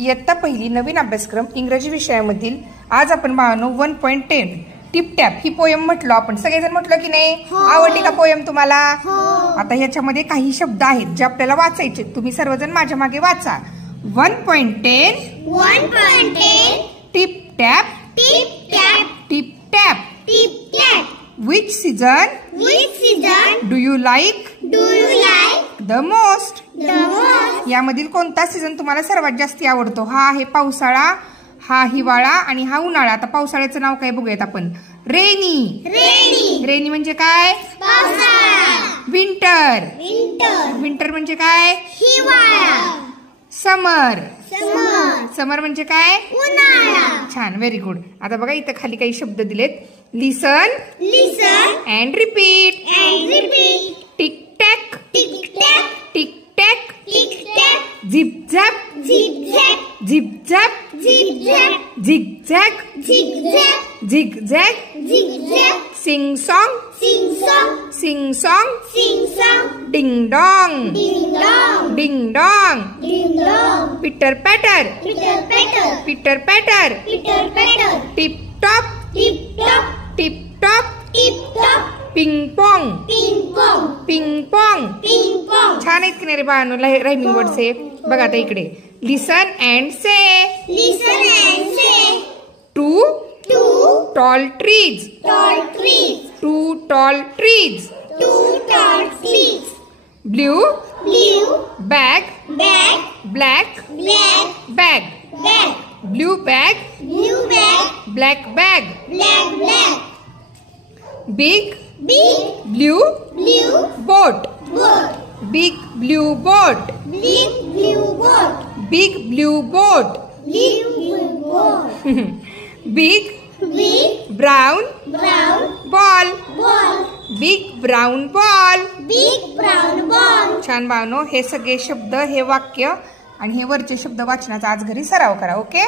इयत्ता पहिली नवीन अभ्यासक्रम इंग्रजी विषयामधील आज आपण 1.10 टिप टॅप ही पोयम म्हटलो आपण सगळेजण म्हटलो की नाही। आवडली का पोयम तुम्हाला? आता याच्यामध्ये काही शब्द आहेत जे आपल्याला वाचायचे, तुम्ही सर्वजण माझ्या मागे वाचा। 1.10 tip tap tip tap Which season do you like the most? यामधील कोणता सीझन तुम्हाला सर्वात जास्त आवडतो? हा आहे पावसाळा, हा हिवाळा आणि हा उन्हाळा। आता पावसाळ्याचं नाव काय बघूयात आपण। रेनी म्हणजे काय? विंटर म्हणजे काय? समर म्हणजे काय? छान, व्हेरी गुड। आता बघा इथं खाली काही शब्द दिलेत। Listen and repeat tick tack zip zap zig zag sing song ding dong pitter patter tip top ping pong छान आहेत की नाही रे बाळांनो रायमिंग वर्ड्स आहे। बघा आता इकडे listen and say two tall trees blue bag black bag blue bag black bag big blue boat big blue boat big brown ball big brown ball छान बाळांनो, हे सगळे शब्द, हे वाक्य आणि हे वरचे शब्द वाचनाचा आज घरी सराव करा। ओके।